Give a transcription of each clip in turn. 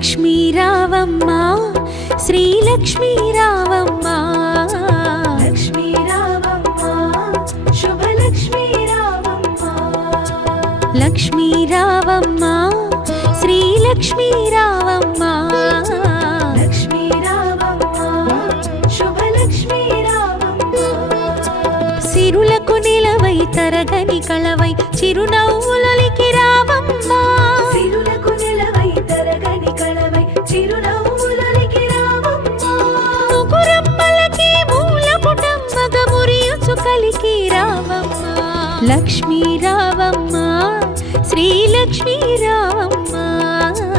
లక్ష్మీ రావమ్మ శ్రీలక్ష్మీ రావమ్మ. లక్ష్మీ రావమ్మ శుభలక్ష్మీ రావమ్మ. లక్ష్మీ రావమ్మ శ్రీలక్ష్మీ రావమ్మ. లక్ష్మీ రావమ్మ శుభలక్ష్మీ రావమ్మ. సిరులకు నిలవై తరగని కళవై చిరునవ్వులకి రావమ్మ. రావమ్మ. లక్ష్మీ రావమ్మ. శ్రీలక్ష్మీ రావమ్మ.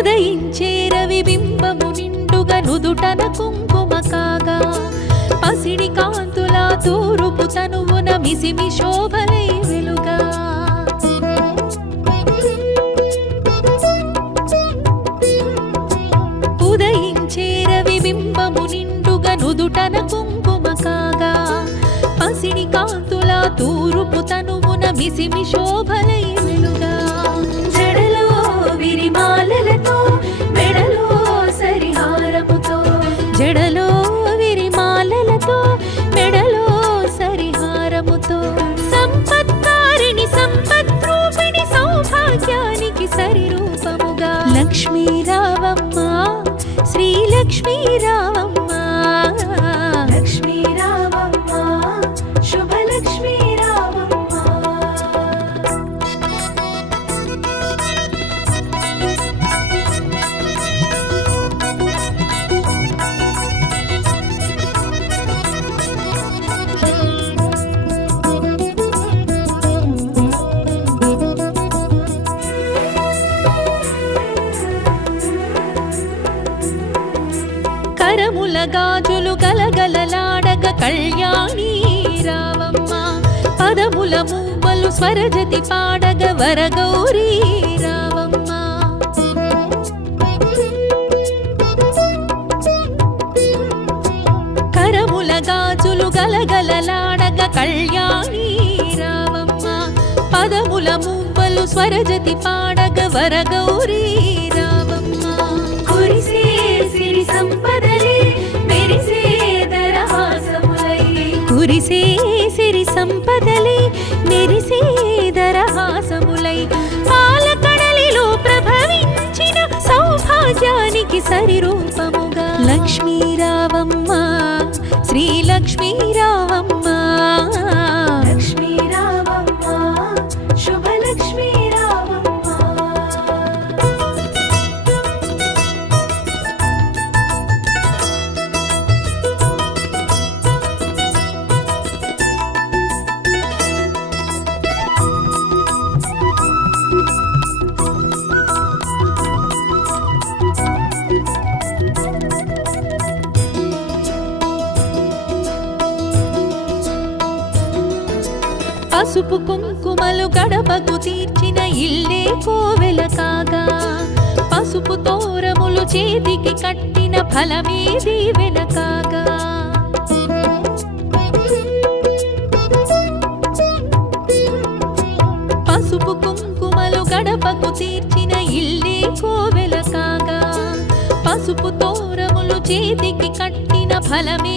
ఉదయించే రవి బింబము నిండుగా నుదుటన కుంకుమ కాగా. పసిడి కాంతుల తూరుపు తనువున మిసిమి శోభలై వెలుగా. ఉదయించే రవి బింబము నిండుగా నుదుటన కుంకుమ కాగా. పసిడి కాంతుల తూరుపు తనువున మిసిమి శోభలై వెలుగా. సరిరూపముగా లక్ష్మీ రావమ్మ శ్రీలక్ష్మీ రావమ్మ గాజులు గలగలలాడగ కళ్యాణి రావమ్మ. పదముల మూవలు స్వరజతి పాడగ వరగౌరీ రావమ్మ. కరముల గాజులు గలగలలాడగ కళ్యాణి రావమ్మ. పదముల మూవలు స్వరజతి పాడగ వరగౌరీ సౌభాగ్యానికి సరిరూపముగా లక్ష్మీరావమ్మ రావమ్మ శ్రీలక్ష్మీ పసుపు కుంకుమలు గడపకు తీర్చిన ఇల్లే కోవెల కాగా. పసుపు తోరములు చేతికి కట్టిన ఫలమే దీవెన కాగా పసుపు కుంకుమలు గడపకు తీర్చిన ఇల్లే కోవెల కాగా. పసుపు తోరములు చేతికి కట్టిన ఫలమే